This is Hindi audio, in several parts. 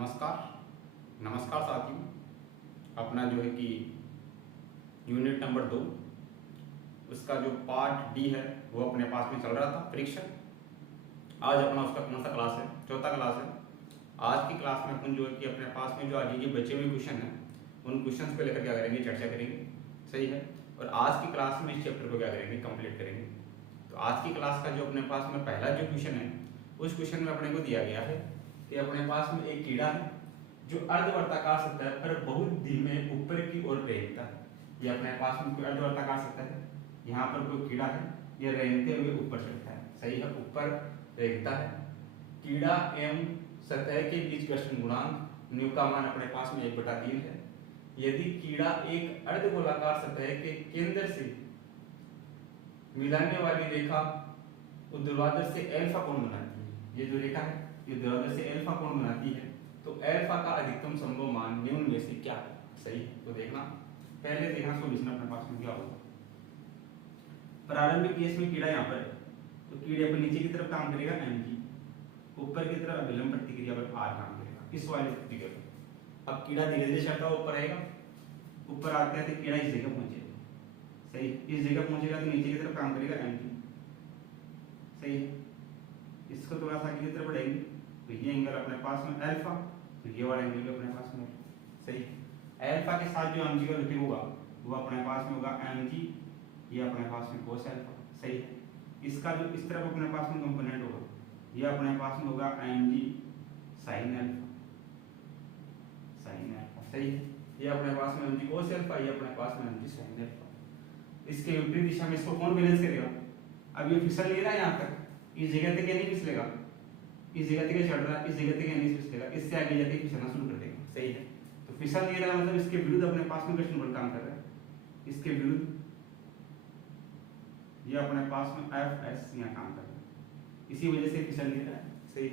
नमस्कार साथियों। अपना जो है कि यूनिट नंबर 2 उसका जो पार्ट डी है वो अपने पास में चल रहा था परीक्षा। आज अपना उसका कौन सा क्लास है? चौथा क्लास है। आज की क्लास में अपन जो है कि अपने पास में जो आगे के बचे हुए क्वेश्चन हैं उन क्वेश्चंस को लेकर क्या करेंगे, चर्चा करेंगे। सही है। और आज की क्लास में इस चैप्टर को क्या करेंगे, कंप्लीट करेंगे। तो आज की क्लास का जो अपने पास में पहला जो क्वेश्चन है उस क्वेश्चन में अपने को दिया गया है कि अपने पास में एक कीड़ा है जो अर्धवर्ताकार सतह पर बहुत धीमे ऊपर की ओर रेंगता है। ये अपने पास में कोई अर्धवर्ताकार सतह है, यहाँ पर कोई कीड़ा है, ये रेंगते हुए ऊपर चढ़ता है। सही है, ऊपर रेंगता है। कीड़ा एवं सतह के बीच घर्षण गुणांक न्यू का मान अपने पास में 1/3 है। यदि कीड़ा एक अर्धगोलाकार सतह के केंद्र से मिलाने वाली रेखा ऊर्ध्वाधर से अल्फा कोण बनाती है, ये जो रेखा है ये ऊर्ध्वाधर से अल्फा कोण बनाती है, तो अल्फा का अधिकतम संभव मान निम्न में से क्या है? सही है। तो देखना, पहले देखना सॉल्यूशन अपने पास में क्या होगा। प्रारंभिक केस में कीड़ा यहाँ पर है, तो कीड़े पर नीचे की तरफ काम करेगा mg, ऊपर की तरफ अभिलंब प्रतिक्रिया पर r काम करेगा इस वाले फिगर पर। अब कीड़ा धीरे धीरे चढ़ता हुआ ऊपर आएगा, ऊपर आते हैं तो कीड़ा इस जगह पहुंचेगा। सही, इस जगह पहुंचेगा तो नीचे की तरफ काम करेगा mg। सही है। इसको थोड़ा सा आगे की तरफ बढ़ाएंगे तो ये एंगल अपने पास में अल्फा, तो ये वाला एंगल भी अपने पास में। सही, अल्फा के साथ जो mg का रिलेटिव होगा वो अपने पास में होगा mg, ये अपने पास में cos अल्फा। सही है। इसका जो इस तरफ अपने पास में कंपोनेंट होगा ये अपने पास में होगा mg sin alpha, sin alpha. सही है। ये अपने पास में mg cos अल्फा, ये अपने पास में mg sin अल्फा। इसके विपरीत दिशा में इसको कौन बैलेंस करेगा? अब ये फिसल नहीं रहा है यहाँ तक, इस जगह तक नहीं फिसलेगा, इस जगह तक चढ़ रहा है, इस जगह तक नहीं फिसलेगा, इससे आगे जाके फिसलना शुरू कर देगा। सही है। तो फिसल नहीं रहा मतलब इसके विरुद्ध अपने पास में घर्षण बल काम कर रहा है, इसके विरुद्ध ये अपने पास में Fs यहाँ काम कर रहा है, इसी वजह से फिसल नहीं रहा है। सही।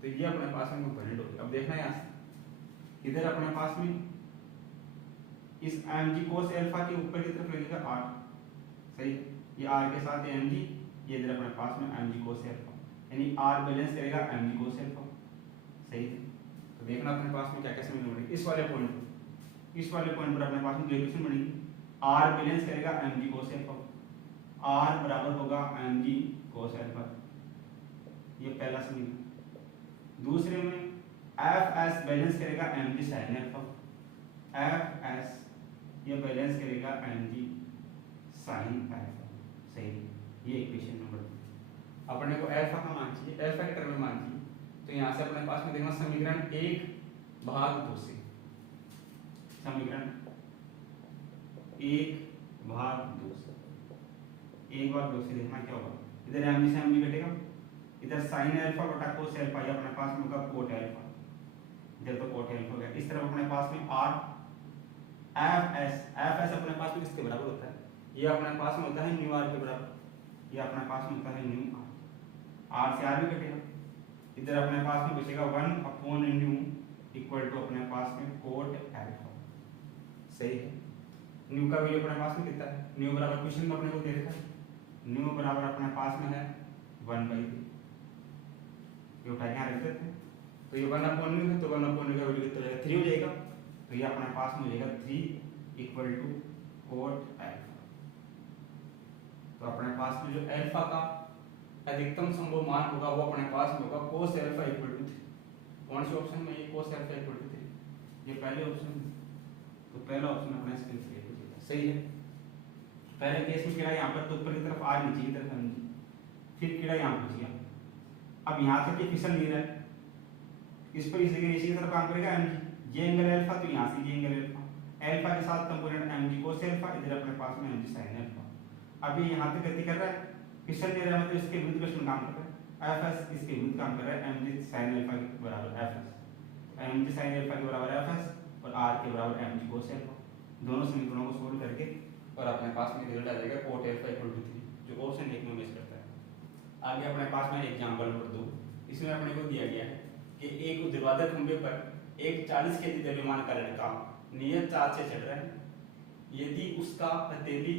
तो ये अपने पास में कंपोनेंट हो गया। अब देखना यहाँ से इधर अपने पास में इस mg cos अल्फा के ऊपर की तरफ लगेगा r। सही, ये r के साथ mg, ये इधर अपने पास में mg cos अल्फा, यानी r बैलेंस करेगा mg cos अल्फा। सही। तो देखना अपने पास में क्या क्या समीकरण बनेगी इस वाले पॉइंट पर। इस वाले पॉइंट पर अपने पास में जो इक्वेशन बनेगी, r बैलेंस करेगा mg cos अल्फा, r बराबर होगा mg cos अल्फा, ये पहला समीकरण। दूसरे में fs बैलेंस करेगा mg sin अल्फा, fs ये बैलेंस करेगा mg sin अल्फा। सही, ये इक्वेशन नंबर 2। अपने को अल्फा का मान चाहिए, अल्फा के टर्म में मान चाहिए, तो यहाँ से अपने पास में देखना समीकरण 1/2 से, समीकरण 1/2 से, 1/2 से देखना क्या होगा। इधर mg से mg कटेगा, इधर sin अल्फा बटा cos अल्फा, ये अपने पास में होगा cot अल्फा, इधर तो cot अल्फा हो गया। इस तरफ अपने पास में r fs अपने पास में किसके बराबर होता है? ये अपने पास में होता है न्यू r के बराबर, ये अपने पास में होता है न्यू r से r भी कटेगा। इधर अपने पास में बचेगा 1/न्यू इक्वल टू अपने पास में cot अल्फा। सही है। न्यू का वैल्यू अपने पास में कितना है? न्यू बराबर क्वेश्चन में अपने को दे रखा है, न्यू बराबर अपने पास में है 1/3, ये उठा के यहाँ रख देते हैं। तो ये 1/न्यू है, तो 1/न्यू का वैल्यू कितना हो जाएगा? 3 हो जाएगा। तो ये अपने पास में हो जाएगा 3 इक्वल टू cot अल्फा। तो अपने पास में जो अल्फा का अधिकतम संभव मान होगा वो अपने पास में होगा cos अल्फा इक्वल टू 3। कौन से ऑप्शन में? ये cos अल्फा इक्वल टू 3, ये पहले ऑप्शन में। तो पहला ऑप्शन अपना इसके लिए हो जाएगा। सही है। पहले केस में कीड़ा यहाँ पर, तो ऊपर की तरफ r, नीचे की तरफ mg, फिर कीड़ा यहाँ पहुंच गया। अब यहाँ तक ये फिसल नहीं रहा है, इस पर इस जगह नीचे की तरफ काम करेगा mg, ये एंगल अल्फा, तो यहाँ से ये एंगल अल्फा, अल्फा के साथ कंपोनेंट mg cos अल्फा, इधर अपने पास में mg sin अल्फा। अभी यहाँ तक गति कर रहा है, फिसल नहीं रहा मतलब इसके विरुद्ध घर्षण काम कर रहा है, fs इसके विरुद्ध काम कर रहा है, mg sin अल्फा के बराबर fs, mg sin अल्फा के बराबर fs और r के बराबर mg cos अल्फा। दोनों समीकरणों को सोल्व करके और अपने पास में रिजल्ट आ जाएगा cot अल्फा इक्वल टू 3, जो ऑप्शन 1 में मैच करता है। आगे अपने पास में एग्जांपल नंबर 2, इसमें अपने को दिया गया है कि एक ऊर्ध्वाधर खंभे पर एक 40 केजी द्रव्यमान का लड़का नियत चाल से चढ़ रहा है। यदि उसका हथेली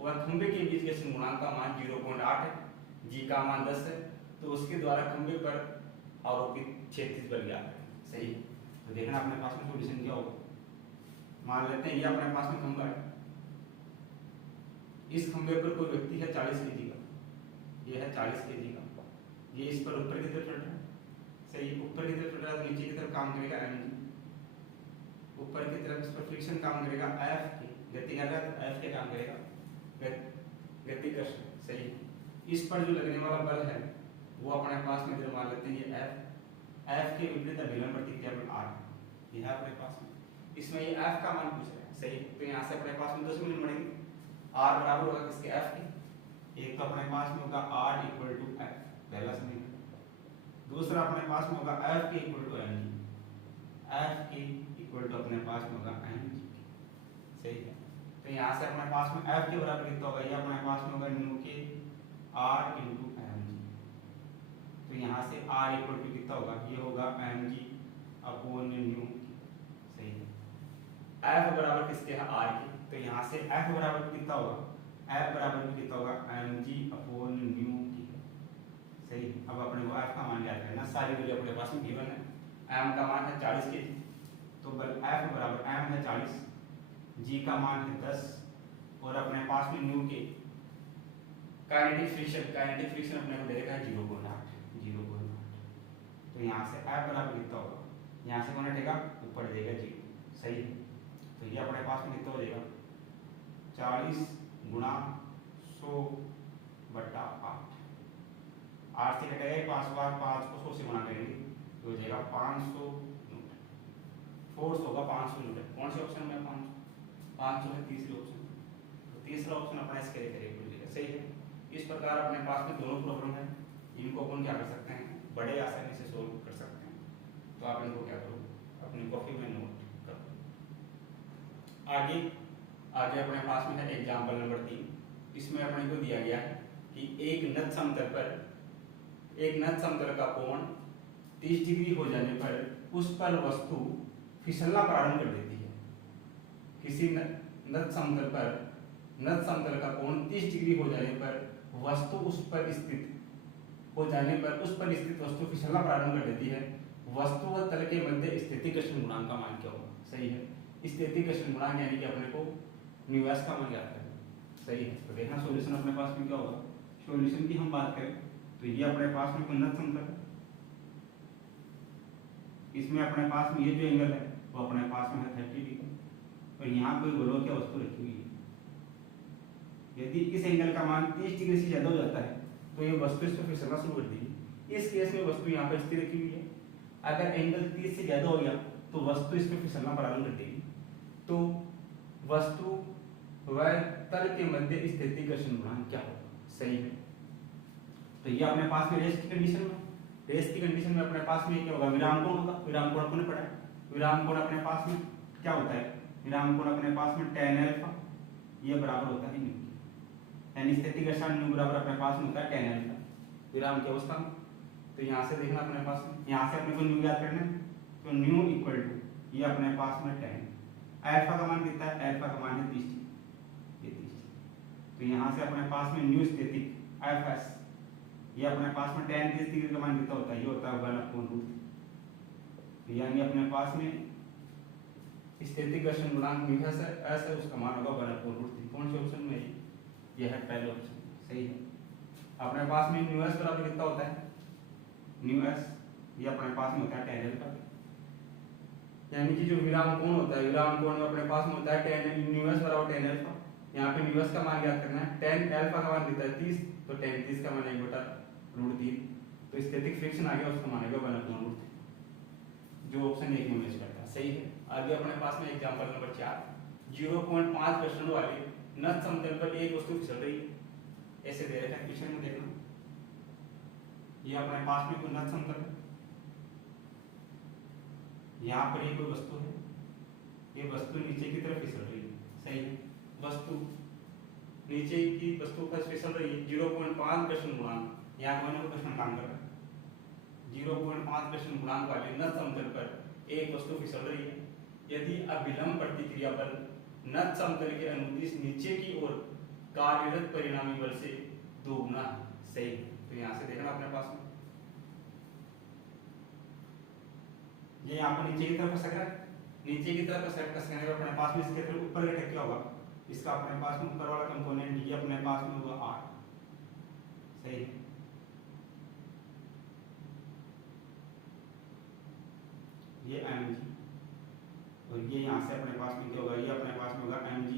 और खंभे के बीच घर्षण गुणांक का मान 0.8 है, जी का मान 10 है, तो उसके द्वारा खंभे पर आरोपित 36 बल ज्ञात है। सही। तो देखना अपने पास में सॉल्यूशन क्या होगा। मान लेते हैं ये अपने पास में खंभा है, इस खंभे पर कोई व्यक्ति है 40 kg का, ये है 40 kg का, ये इस पर ऊपर की तरफ चढ़ रहा है, सही, ऊपर की तरफ चढ़ रहा है तो नीचे की तरफ काम करेगा mg, ऊपर की तरफ इस पर फ्रिक्शन काम करेगा F की, गति कर रहा है तो F के काम करेगा गति घर्षण, सही। इस पर जो लगने वाला बल है वो अपने पास में मान लेते हैं ये F के विपरीत अभिलंब प्रतिक्रिया बल R, ये है अपने पास में, इसमें ये F का मान पूछ रहा है, सही। तो यहाँ से अपने पास में 2 समीकरण बनेंगे, R बराबर होगा किसके, F के, एक तो अपने पास में होगा R इक्वल टू F, पहला समीकरण, दूसरा अपने पास में होगा F के इक्वल टू mg, F के इक्वल टू अपने पास में होगा mg, सही है। तो यहाँ से अपने पास में F के बराबर कितना होगा, ये अपने पास में होगा न्यू के R इंटू mg, तो यहाँ से R इक्वल टू कितना होगा, ये होगा mg अपॉन न्यू, सही है। F बराबर किसके है, R के, तो यहाँ से F बराबर कितना होगा, F बराबर भी कितना होगा mg अपॉन न्यू की, सही। अब अपने को F का मान ज्ञात करना, सारी वैल्यू अपने पास में गिवन है, m का मान है 40 kg, तो बल F बराबर m है 40, g का मान है 10 और अपने पास में न्यू के काइनेटिक फ्रिक्शन अपने को दे रखा है 0.8, तो यहाँ से F बराबर कितना होगा, यहाँ से कौन हटेगा, ऊपर देगा 0, सही है। तो ये अपने पास में कितना हो जाएगा, 40 गुणा 100 बटा 8 से कटेगा 5 बार, 5 को 100 से गुणा करेंगे तो हो जाएगा 500 न्यूटन, फोर्स होगा 500 न्यूटन। कौन से ऑप्शन में 500 है, तीसरे ऑप्शन, तो तीसरा ऑप्शन अपना इसके लिए करेगा, सही है। इस प्रकार अपने पास में दोनों प्रॉब्लम है, इनको अपन क्या कर सकते हैं, बड़े आसानी से सोल्व कर सकते हैं। तो आप इनको क्या करो, अपनी कॉपी में नोट करो। आगे अपने पास में है एग्जाम्पल नंबर 3, इसमें अपने को दिया गया है कि एक नत समतल का कोण 30 डिग्री हो जाने पर उस पर वस्तु फिसलना प्रारंभ कर देती है। किसी नत समतल का कोण 30 डिग्री हो जाने पर वस्तु उस पर स्थित वस्तु फिसलना प्रारंभ कर देती है। वस्तु व तल के मध्य स्थितिक घर्षण गुणांक का मान क्या होगा, सही है। स्थितिक घर्षण गुणांक यानी कि अपने को न्यूएस का मान ज्ञात करना, सही है। तो देखना सॉल्यूशन अपने पास में क्या होगा, सॉल्यूशन की हम बात करें तो ये अपने पास में नत समतल है, इसमें अपने पास में ये जो एंगल है वो अपने पास में है 30 डिग्री और यहाँ कोई गोलोक या वस्तु रखी हुई है। यदि इस एंगल का मान 30 डिग्री से ज्यादा हो जाता है तो ये वस्तु इस पर फिसलना शुरू कर देगी। इस केस में वस्तु यहाँ पर स्थिर रखी हुई है, अगर एंगल 30 से ज्यादा हो गया तो वस्तु इस पर फिसलना प्रारंभ कर देगी। तो वस्तु व तल के मध्य स्थितिक घर्षण गुणांक क्या होगा, सही है। तो ये अपने पास में रेस्ट की कंडीशन में अपने पास में क्या होगा, विराम कोण होगा। विराम कोण आपने पढ़ा है, विराम कोण अपने पास में क्या होता है, विराम कोण अपने पास में tan अल्फा ये बराबर होता है न्यू, यानी स्थितिक घर्षण न्यू बराबर अपने पास में होता है tan अल्फा विराम की अवस्था में। तो यहाँ से देखना अपने पास में, यहाँ से अपने को न्यू याद करना है, तो न्यू इक्वल टू ये अपने पास में tan अल्फा का मान कितना है, अल्फा का मान है 30, ये 30। तो यहाँ से अपने पास में न्यू स्थितिक एफएस ये अपने पास में tan 30 डिग्री का मान कितना होता है, ये होता है 1/√3, यानी अपने पास में स्थितिक घर्षण गुणांक न्यू है उसका मान होगा 1/√3। कौन से ऑप्शन में, ये है पहले ऑप्शन, सही है। अपने पास में न्यू एस बराबर कितना होता है, न्यू एस ये अपने पास में होता है tan अल्फा, यानी कि जो विराम कोण होता है, विराम कोण में अपने पास में होता है tan न्यू एस बराबर tan अल्फा। यहाँ पे न्यू एस का मान ज्ञात करना है, tan अल्फा का मान कितना है 30, तो tan 30 का मान 1/√3, तो स्टैटिक फ्रिक्शन आ गया उसका मान आएगा 1/√3, जो ऑप्शन 1 में मैच करता है, सही है। आगे अपने पास में एग्जांपल नंबर 4, 0.5 घर्षण वाले नत समतल पर एक वस्तु फिसल रही है, ऐसे दे रखा है पिक्चर में देखना। ये अपने पास में कोई नत समतल है, यहाँ पर एक कोई वस्तु है, ये वस्तु नीचे की तरफ फिसल रही है, सही है। वस्तु नीचे की वस्तु पर फिसल रही है, 0.5 घर्षण गुणांक, यहाँ दोनों को घर्षण काम कर रहा है, 0.5 घर्षण गुणांक वाले नत समतल पर एक वस्तु फिसल रही है। यदि अभिलंब प्रतिक्रिया बल नत समतल के अनुदिश नीचे की ओर कार्यरत परिणामी बल से दोगुना है, सही। तो यहाँ से देखना अपने पास में ये यहाँ पर नीचे की तरफ खसक रहा है, नीचे की तरफ खसकने के अपने पास में इसके तरफ ऊपर का क्या होगा, इसका अपने पास में ऊपर वाला कंपोनेंट ये अपने पास में होगा 8, सही है। ये mg और ये यहाँ से अपने पास में क्या होगा, ये अपने पास में होगा mg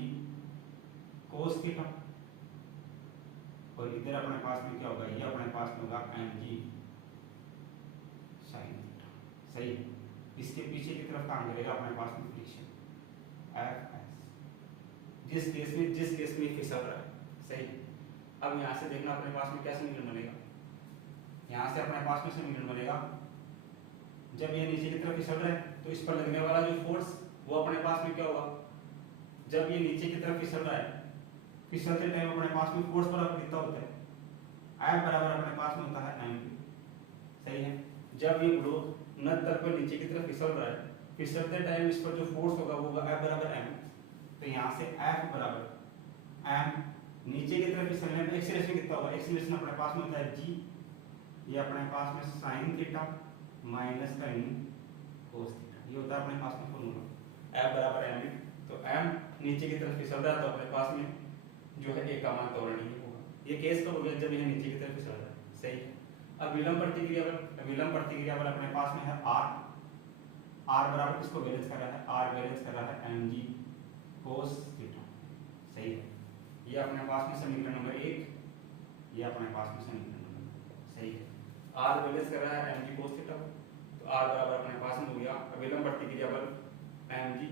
cos थीटा और इधर अपने पास में क्या होगा, ये अपने पास में होगा mg sin थीटा, सही है। इसके पीछे की तरफ काम करेगा अपने पास में फ्रिक्शन Fs, जिस केस में फिसल रहा है, सही है। अब यहाँ से देखना अपने पास में क्या समीकरण बनेगा, यहाँ से अपने पास में समीकरण बनेगा, जब ये नीचे की तरफ फिसल रहा है तो इस पर लगने वाला जो फोर्स वो अपने पास में क्या होगा, जब ये नीचे की तरफ फिसल रहा है, फिसलते टाइम अपने पास में फोर्स बराबर कितना होता है, F बराबर अपने पास में होता है mg, सही है। जब ये ब्लॉक नट तल पर नीचे की तरफ फिसल रहा है, फिसलते टाइम इस पर जो फोर्स होगा वो होगा F बराबर m, तो यहाँ से F बराबर m, नीचे की तरफ फिसलने में एक्सीलरेशन कितना होगा, एक्सीलरेशन अपने पास में होता है g, ये अपने पास में sin theta minus sin cos theta, ये होता है अपने पास में फॉर्मूला F बराबर m, तो m नीचे की तरफ फिसल रहा है तो अपने पास में जो है a का मान तोड़नीय होगा। ये केस कब हो गया, जब यह नीचे की तरफ फिसल रहा है, सही है। अब विलंब प्रतिक्रिया बल अपने पास में है r बराबर इसको बैलेंस कर रहा है, r बैलेंस कर रहा है mg cos थीटा, सही है। ये अपने पास में समीकरण नंबर 1, ये अपने पास में समीकरण नंबर, सही है। r बैलेंस कर रहा है mg cos थीटा, तो r बराबर अपने पास में हो गया विलंब प्रतिक्रिया बल mg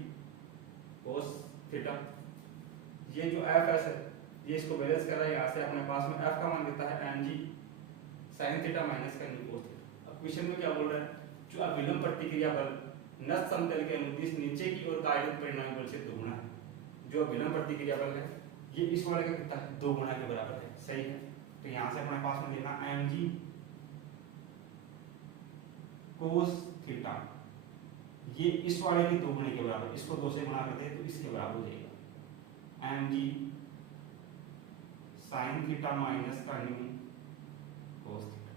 cos थीटा। ये जो Fs है ये इसको बैलेंस कर रहा है, यहाँ से अपने पास में F का मान देता है mg sin थीटा माइनस का cos थीटा। अब क्वेश्चन में क्या बोल रहा है, जो अविलंब प्रतिक्रिया बल नष्ट समतल के अनुदिश नीचे की ओर कार्यरत परिणामी बल से दोगुना है। जो अविलंब प्रतिक्रिया बल है ये इस वाले का कितना है, 2 गुना के बराबर है, सही है। तो यहाँ से अपने पास में देखना mg cos थीटा, ये इस वाले की 2 गुने के बराबर, इसको 2 से गुणा करते हैं तो इसके बराबर हो जाएगा mg sin थीटा माइनस का न्यू cos थीटा,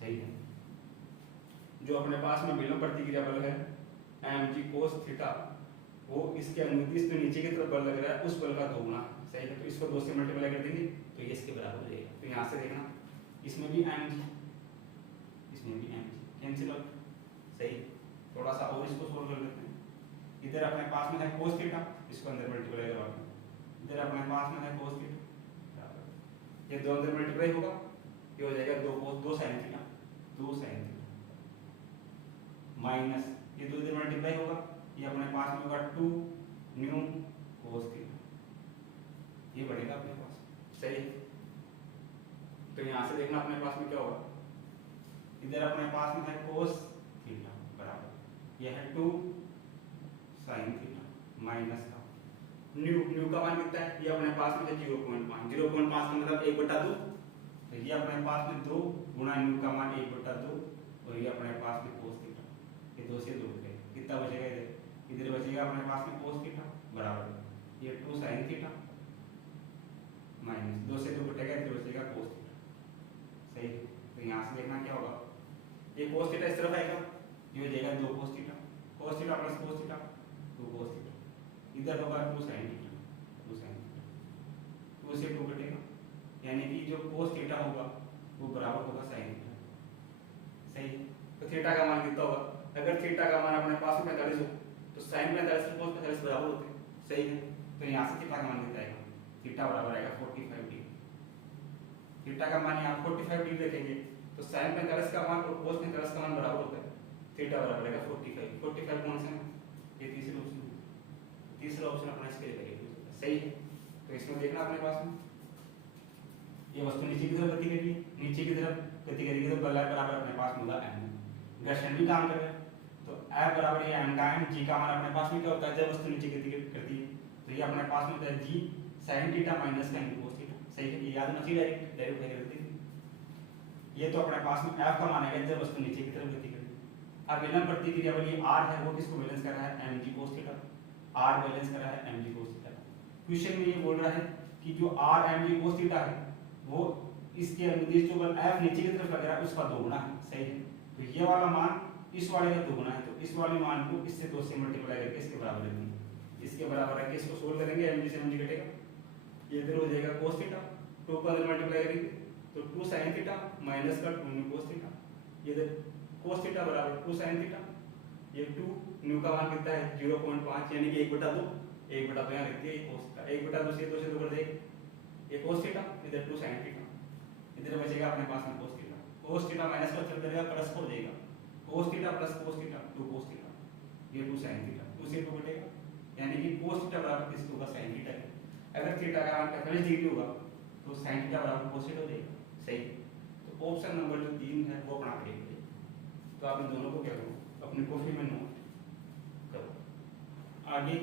सही है। जो अपने पास में विलंब प्रतिक्रिया बल है mg cos थीटा, वो इसके अनुदिश जो नीचे की तरफ बल लग रहा है उस बल का 2 गुना, सही है। तो इसको 2 से मल्टीप्लाई कर देंगे तो ये इसके बराबर हो जाएगा। तो यहाँ से देखना इसमें भी mg, इसमें भी mg कैंसिल आउट, सही। थोड़ा सा और इसको सोल्व कर लेते हैं। इधर अपने पास में है cos थीटा, इसको अंदर मल्टीप्लाई करवा दें, इधर अपने पास में है cos थीटा, ये 2 अंदर मल्टीप्लाई होगा, ये हो जाएगा 2 cos 2 sin theta, 2 sin theta minus ये 2 इधर मल्टीप्लाई होगा, ये अपने पास में होगा 2 न्यू cos थीटा, ये बढ़ेगा अपने पास, सही। तो यहाँ से देखना अपने पास में क्या होगा, इधर अपने पास में है cos थीटा बराबर यह है 2 sin थीटा माइनस का न्यू का मान कितना है, ये अपने पास में है 0.5, 0.5 का मतलब 1/2, तो ये अपने पास में 2 गुणा न्यू का मान 1/2 और ये अपने पास में cos थीटा, ये 2 से 2 कटे, कितना बचेगा, इधर बचेगा अपने पास में cos थीटा बराबर ये 2 sin थीटा माइनस 2 से 2 कटेगा, इधर बचेगा cos थीटा, सही। तो यहाँ से देखना क्या होगा, ये cos थीटा इस तरफ आएगा, ये हो जाएगा 2 cos theta, cos theta plus cos theta 2 cos theta, इधर होगा 2 sin थीटा, 2 sin थीटा, 2 से 2 कटेगा, यानी कि जो cos थीटा होगा वो बराबर होगा sin थीटा, सही। तो थीटा का मान कितना होगा, अगर थीटा का मान अपने पास में 45 हो तो sin 45 और cos 45 बराबर होते हैं, सही है। तो यहाँ से थीटा का मान कितना आएगा, थीटा बराबर आएगा 45 डिग्री, थीटा का मान यहाँ 45 डिग्री रखेंगे तो sin 45 का मान और cos 45 का मान बराबर होता है, थीटा बराबर आएगा 45, 45 कौन सा है, ये तीसरा ऑप्शन, तीसरा ऑप्शन अपना इसके लिए करेंगे, सही है। तो इसमें देखना अपने पास में ये वस्तु नीचे की तरफ गति करेगी, नीचे की तरफ गति करेगी तो बल बराबर अपने पास मिला m, घर्षण भी काम कर रहा है तो F बराबर ये m का m, g का मान अपने पास में क्या होता है, जब वस्तु नीचे गति करती है तो ये अपने पास में होता है g sin थीटा माइनस का cos थीटा, सही है। ये याद होना चाहिए, डायरेक्ट कर देते। ये तो अपने पास में F का मान है जब वस्तु नीचे की तरफ गति करती है। अब विलंब प्रतिक्रिया बल ये r है, वो किसको बैलेंस कर रहा है, mg cos theta, r balance कर रहा है mg cos थीटा। क्वेश्चन में ये बोल रहा है कि जो r mg cos थीटा है वो इसके अनुदिश जो बल F नीचे की तरफ लग रहा है उसका 2 गुना है, सही है। तो ये वाला मान इस वाले का 2 गुना है, तो इस वाले मान को इससे 2 से मल्टीप्लाई करके इसके बराबर रख देंगे। इसके बराबर रख के इसको सोल्व करेंगे, एम जी से एम जी घटेगा, ये इधर हो जाएगा cos थीटा, 2 को अंदर मल्टीप्लाई करेंगे तो 2 sin थीटा माइनस का 2 न्यू cos थीटा, ये इधर cos थीटा बराबर 2 sin थीटा, ये 2 न्यू का मान कितना है 0.5 यानी कि 1/2, 1/2 तो यहाँ लिखते हैं cos का, 1/2 से 2 से 2 कर देंगे, ये cos थीटा, इधर 2 sin थीटा, इधर बचेगा अपने पास में cos थीटा माइनस का चल जाएगा प्लस हो जाएगा, cos theta plus cos theta 2 cos theta, ये 2 sin थीटा, 2 से 2 घटेगा यानी कि cos थीटा बराबर किसको होगा sin थीटा के। अगर थीटा का मान 45 डिग्री होगा तो sin थीटा बराबर cos थीटा हो जाएगा, सही। तो ऑप्शन नंबर जो 3 है वो अपना करेंगे। तो आप इन दोनों को क्या करो अपने कॉपी में नोट करो। आगे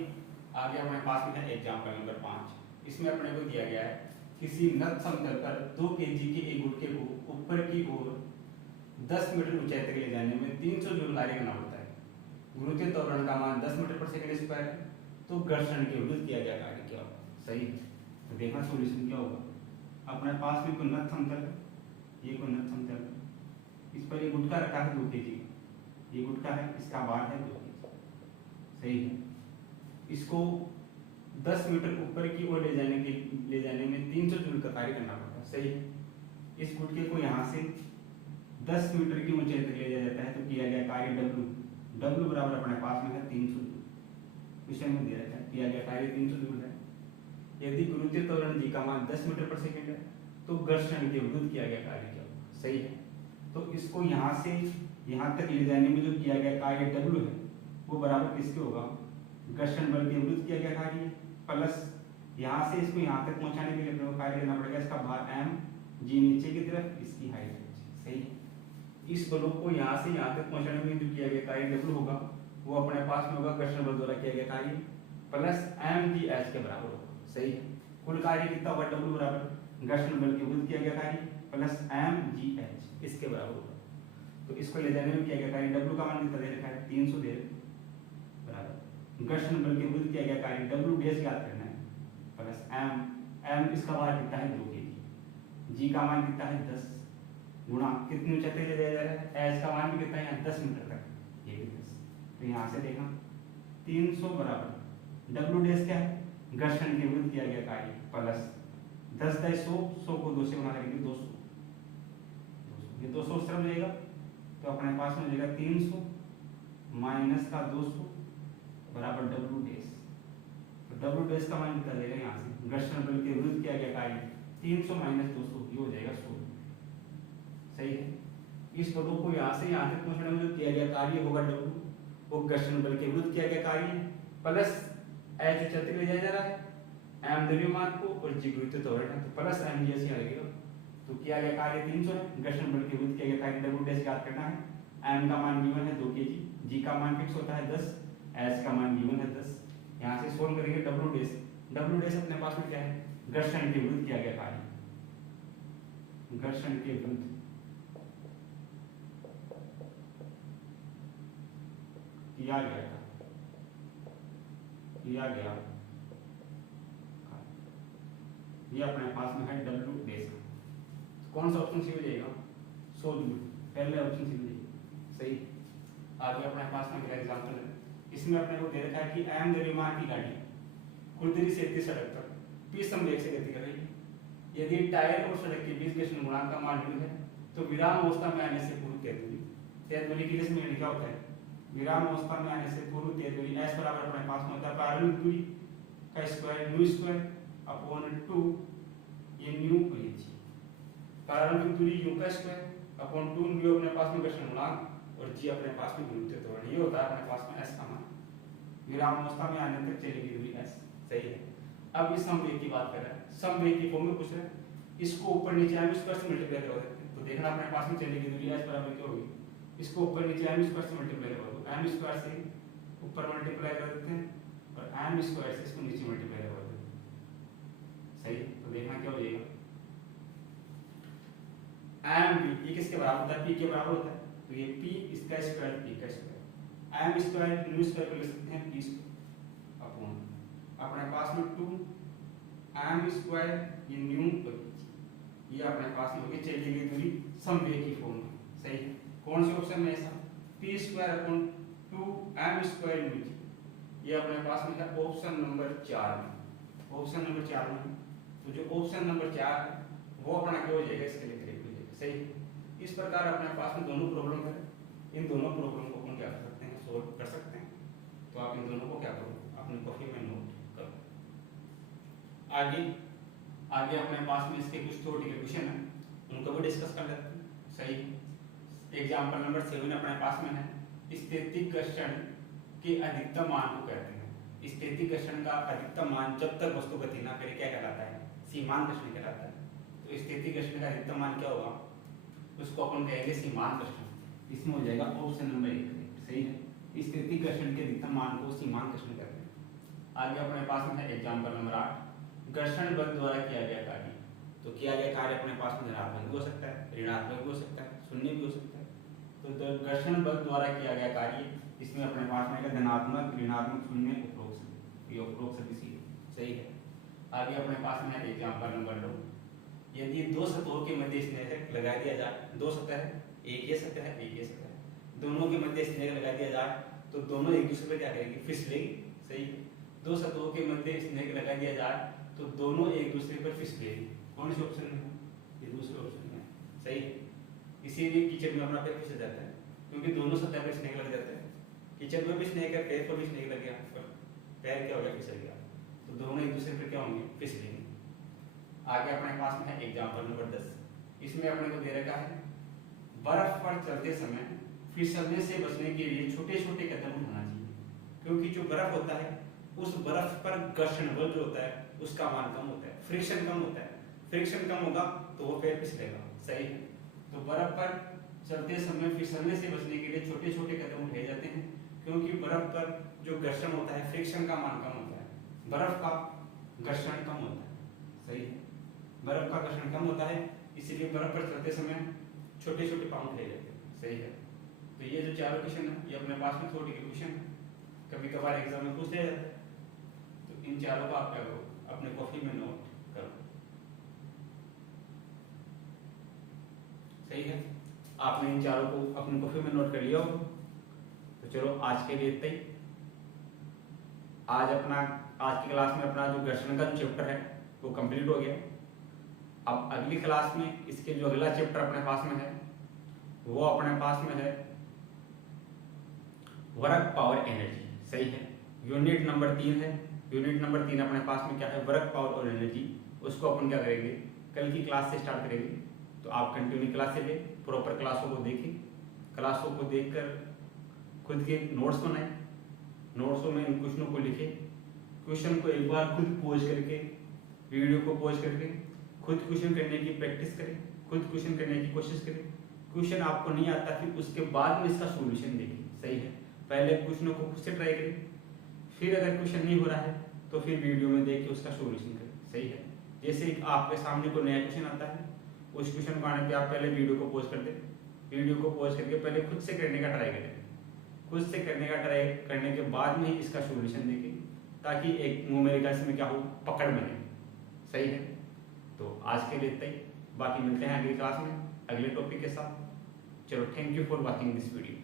आगे हमारे पास में है एग्जांपल नंबर 5। इसमें अपने को दिया गया है किसी नत समतल पर 2 केजी के एक गुटके को ऊपर की ओर 10 मीटर ऊंचाई तक ले जाने में 300 जूल कार्य करना पड़ता है। गुरुत्वीय त्वरण का मान 10 मीटर पर सेकंड स्क्वायर है, तो घर्षण के विरुद्ध किया गया कार्य क्या होगा, सही। तो देखना सॉल्यूशन क्या होगा। अपने पास में कोई नत समतल है, ये कोई नत समतल है, इस पर ये गुटका रखा है 2 केजी, ये गुटका है, इसका भार है 2 केजी, सही है। इसको 10 मीटर ऊपर की ओर ले जाने में 300 जूल का कार्य करना पड़ता है, सही है। इस गुटके को यहाँ से 10 मीटर की ऊंचाई तक ले जाया जाता है, तो किया गया कार्य W बराबर अपने पास में है 300 जूल, विषय में दिया जाता है किया गया कार्य 300 जूल है। यदि गुरुत्वीय त्वरण जी का मान 10 मीटर पर सेकंड है तो घर्षण के विरुद्ध किया गया कार्य क्या होगा, सही है। तो इसको यहाँ से यहाँ तक ले जाने में जो किया गया कार्य W है वो बराबर किसके होगा, घर्षण बल के विरुद्ध किया गया कार्य प्लस यहाँ से इसको यहाँ तक पहुँचाने के लिए अपने को कार्य करना पड़ेगा, इसका भार m g नीचे की तरफ, इसकी हाइट, सही। इस बलों को यहाँ से यहाँ तक पहुँचाने में जो किया गया कार्य W होगा वो अपने पास में होगा घर्षण बल द्वारा किया गया कार्य प्लस mgh के बराबर होगा, सही है। कुल कार्य कितना होगा W बराबर घर्षण बल के विरुद्ध किया गया कार्य प्लस mgh इसके बराबर होगा। तो इसको ले जाने में किया गया कार्य W का मान कितना दे रखा है 300 दे बराबर घर्षण बल के विरुद्ध किया गया कार्य W डैश याद करना है प्लस m इसका मान कितना है 2 केजी, g का मान कितना है 10 गुणा कितनी ऊंचाई तक ले जाया जा रहा है, h का मान भी कितना है 10 मीटर तक, ये भी 10। तो यहाँ से देखना 300 बराबर W डैश क्या है घर्षण के विरुद्ध किया गया कार्य प्लस 10 का 100 को 2 से गुणा करेंगे 200, ये 200 उस तरफ जाएगा तो अपने पास में जाएगा 300 माइनस का 200 बराबर W डैश। तो W डैश का मान कितना जाएगा यहाँ से घर्षण बल के विरुद्ध किया गया कार्य 300 माइनस 200 ये हो जाएगा 100, सही है। इस पदों को यहाँ से यहाँ तक पहुँचने में जो किया गया कार्य होगा W वो घर्षण बल के विरुद्ध किया गया कार्य प्लस h ऊंचाई तक ले जाया जा रहा है m द्रव्यमान को और g गुरुत्वीय त्वरण है तो प्लस mg ऐसे आ लगेगा। तो किया गया कार्य 300 है, घर्षण बल के विरुद्ध किया गया कार्य W डैश याद करना है, m का मान given है 2 kg, g का मान फिक्स होता है 10, h का मान given है 10। यहाँ से सोल्व करेंगे W डैश अपने पास में क्या है घर्षण के विरुद्ध किया गया कार्य, घर्षण के विरुद्ध किया गया ये अपने पास में है W डैश। कौन सा ऑप्शन सी हो जाएगा 100 जूल, पहले ऑप्शन सी हो जाएगा, सही। आगे अपने पास में क्या एग्जांपल है, इसमें अपने को दे रखा है कि m द्रव्यमान की गाड़ी खुरदरी से इतनी सड़क पर p समवेग से गति कर रही है। यदि टायर और सड़क के बीच घर्षण गुणांक का मान है तो विराम अवस्था में आने से पूर्व तेज दूरी की दिशा में क्या होता है, विराम अवस्था में आने से पूर्व तेज दूरी s बराबर अपने पास में होता है प्रारंभिक दूरी का स्क्वायर न्यू स्क्वायर अपॉन 2 ये न्यू और ये g, प्रारंभिक दूरी u का स्क्वायर अपॉन 2 न्यू अपने पास में घर्षण गुणांक और g अपने पास में गुरुत्वीय त्वरण, ये होता है अपने पास में s का मान। विराम अवस्था में आने तक चलेगी दूरी s, सही है। अब इस समवेग की बात कर रहा है, समवेग की फॉर्म में पूछ रहा है, इसको ऊपर नीचे m स्क्वायर से मल्टीप्लाई करवा देते हैं तो देखना अपने पास में चलेगी दूरी s बराबर क्या होगी, इसको ऊपर नीचे m स्क्वायर से मल्टीप्लाई करवा दो, m स्क्वायर से ऊपर मल्टीप्लाई कर देते हैं और m स्क्वायर से इसको नीचे मल्टीप्लाई करवा देते हैं, सही। तो देखना क्या हो जाएगा m ये किसके बराबर होता है p के बराबर होता है, तो ये p इसका स्क्वायर p का square m square new square को लिख सकते हैं p अपॉन अपने पास में 2 m स्क्वायर ये न्यू और ये अपने पास में होगी चली गई दूरी समवेग की फॉर्म में, सही है। कौन से ऑप्शन में ऐसा p square upon 2m² into g. ये अपने पास में है ऑप्शन नंबर 4 में। ऑप्शन नंबर 4 में तो जो ऑप्शन नंबर 4 है वो अपना क्या हो जाएगा, इसके लिए करेक्ट हो जाएगा। सही। इस प्रकार अपने पास में दोनों प्रॉब्लम है। इन दोनों प्रॉब्लम को अपन क्या कर सकते हैं, सोल्व कर सकते हैं। तो आप इन दोनों को क्या करो, अपनी कॉपी में नोट करो। आगे अपने पास में इसके कुछ थोड़ी के क्वेश्चन है, उनको भी डिस्कस कर लेते हैं। सही। एग्जाम्पल नंबर 7 अपने पास में है, स्थैतिक घर्षण के अधिकतम मान को कहते हैं। स्थैतिक घर्षण का अधिकतम मान जब तक वस्तु गति ना करे क्या कहलाता है, सीमांत घर्षण कहलाता है। तो स्थैतिक घर्षण का अधिकतम मान क्या होगा, उसको अपन कहेंगे सीमांत घर्षण। इसमें हो जाएगा ऑप्शन नंबर 1। सही है। स्थैतिक घर्षण के अधिकतम मान को सीमांत घर्षण कहते हैं। आगे अपने पास में है एग्जाम्पल नंबर 8, घर्षण बल द्वारा किया गया कार्य। तो किया गया कार्य अपने पास में धनात्मक भी हो सकता है, ऋणात्मक भी हो सकता है, शून्य भी हो सकता है। तो घर्षण बल द्वारा किया गया कार्य, इसमें अपने पास में धनात्मक, ऋणात्मक, शून्य, उपरोक्त, ये उपरोक्त सदिश है। सही है। आगे अपने पास में है एग्जाम्पल नंबर 9, यदि दो सतहों के मध्य स्नेहक लगा दिया जाए, दो सतह है, एक ये सतह है, एक ये सतह है, दोनों के मध्य स्नेहक लगा दिया जाए तो दोनों एक दूसरे पर क्या करेंगे, फिसलेगी। सही है। दो सतहों के मध्य स्नेहक लगा दिया जाए तो दोनों एक दूसरे पर फिसलेगी। कौन से ऑप्शन में है, ये दूसरे ऑप्शन में है। सही है। इसीलिए किचन में अपना पैर फिसल जाता है, क्योंकि दोनों सतह पर स्नेक लग जाता है। किचन में भी स्नेक है, पैर पर भी स्नेक लग गया, पैर क्या हो गया, फिसल गया। तो दोनों एक दूसरे पर क्या होंगे, फिसलेंगे। आगे अपने पास में है एग्जाम्पल नंबर 10, इसमें अपने को दे रखा है, बर्फ पर चलते समय फिसलने से बचने के लिए छोटे छोटे कदम उठाना चाहिए, क्योंकि जो बर्फ होता है उस बर्फ पर घर्षण बल जो होता है उसका मान कम होता है, फ्रिक्शन कम होता है। फ्रिक्शन कम होगा तो वो पैर फिसलेगा। सही है। तो बर्फ पर चलते समय फिसलने से बचने के लिए छोटे छोटे कदम उठाए जाते हैं, क्योंकि बर्फ पर जो घर्षण होता है, फ्रिक्शन का मान कम होता है, बर्फ का घर्षण कम होता है। सही है। बर्फ का घर्षण कम होता है, इसीलिए बर्फ पर चलते समय छोटे छोटे पाँव उठाए जाते हैं। सही है। तो ये जो चारों क्वेश्चन है ये अपने पास में थोड़ी के क्वेश्चन है, कभी कभार एग्जाम में पूछ लिया जाता है। तो इन चारों को आप क्या करो, अपने कॉपी में नोट करो। सही है। आपने इन चारों को अपनी कॉपी में नोट कर लिया हो। तो चलो आज के लिए इतना ही। आज की क्लास में अपना जो घर्षण का जो चैप्टर है वो कंप्लीट हो गया। अब अगली क्लास में इसके जो अगला चैप्टर अपने पास में है वो अपने पास में है वर्क पावर एनर्जी। सही है। यूनिट नंबर 3 है। यूनिट नंबर 3 अपने पास में क्या है, वर्क पावर और एनर्जी। उसको अपन क्या करेंगे, कल की क्लास से स्टार्ट करेंगे। तो आप कंटिन्यू क्लास से ले, प्रॉपर क्लासों को देखें, क्लासों को देखकर खुद के नोट्स बनाएं, नोट्सों में इन क्वेश्चनों को लिखें, क्वेश्चन को एक बार खुद पॉज करके, वीडियो को पॉज करके खुद क्वेश्चन करने की प्रैक्टिस करें, खुद क्वेश्चन करने की कोशिश करें। क्वेश्चन आपको नहीं आता फिर उसके बाद में इसका सॉल्यूशन देखें। सही है। पहले क्वेश्चनों को खुद से ट्राई करें, फिर अगर क्वेश्चन नहीं हो रहा है तो फिर वीडियो में देख के उसका सॉल्यूशन करें। सही है। जैसे आपके सामने कोई नया क्वेश्चन आता है, उस क्वेश्चन को आने पे आप पहले वीडियो को पॉज कर दें, वीडियो को पॉज करके पहले खुद से करने का ट्राई करें, खुद से करने का ट्राई करने के बाद में ही इसका सॉल्यूशन देखें, ताकि एक न्यूमेरिकल्स में क्या हो, पकड़ बने। सही है। तो आज के लिए इतना ही, बाकी मिलते हैं अगली क्लास में अगले टॉपिक के साथ। चलो, thank you for watching this video.